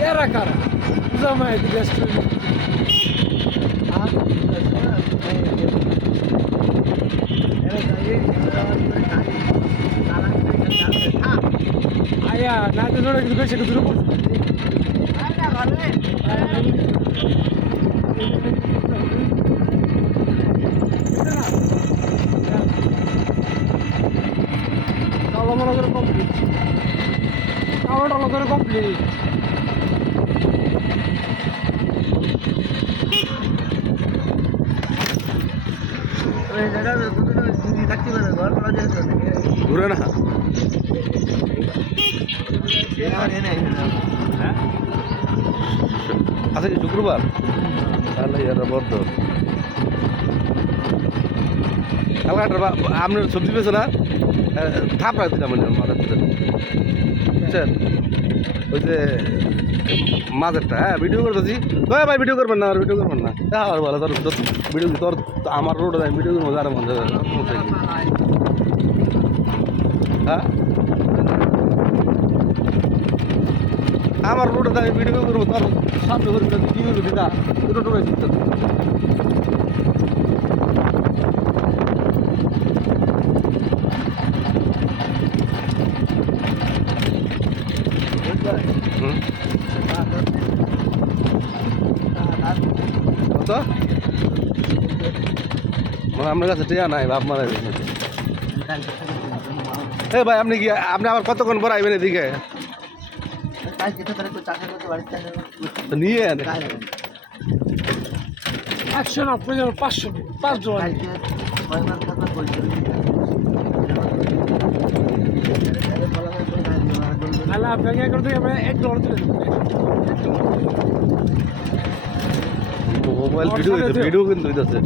Era, cara. Usa mais do gasto. Aya, nanti nora gitu kan saya dulu. Kalau mau lakukan komplit, kalau mau lakukan komplit. ঘুরে না আচ্ছা কি শুক্রবার তাহলে এটা বদ্ধ আপনার সবজি পেয়েছে না থাপ রাখ দিলাম মাথার বুঝছেন ওই যে মাঝেরটা হ্যাঁ ভিডিও করতেছি ভাই ভিডিও করবেন না আর ভিডিও করবেন না আর ভালো তোর ভিডিও তোর আমার রোড ভিডিও করবো আর মনে হ্যাঁ আমার রোডে আমি ভিডিও করবো তোর সামনে করবি না তুই কি করবি দিদা দুটো টোকাই দিতে কত মানে আপনার কাছে টিয়া নাই বাপ মারা ভাই আপনি কি আপনি আবার কতক্ষণ পর আইবেন এদিকে নিয়ে আনে 100 না প্রয়োজন 500 5 আল্লাহ ব্যাংকে করতে আমরা $1 তুলে দেব মোবাইল ভিডিও কিন্তু হইতাছে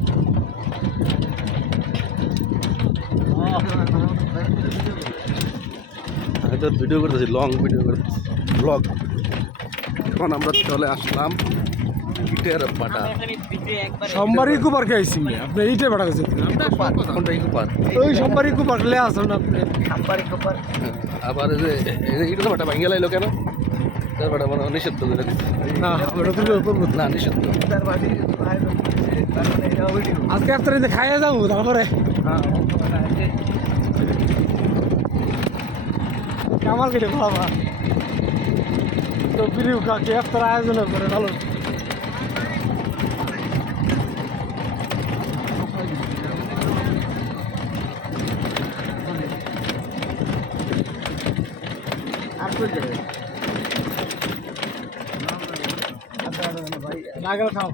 আমি তো ভিডিও করতেছি লং ভিডিও করতেছি ব্লগ এখন আমরা চলে আসলাম ইটের পাটা সোমবারই কুপার খাইছি আপনি ইটে পাটা খাইছেন কোনটা কুপার ওই সোমবারই কুপার লে আসুন আপনি আবার ইটের পাটা ভাঙিয়ে লাইলো কেন তার পাটা মানে নিষিদ্ধ করে না ওটা তো না নিষিদ্ধ আজকে আপনারা খাইয়া যাবো তারপরে কামাল কেটে বাবা তো প্রিয় কাকে আপনারা আয়োজন করে ভালো নাগর খাও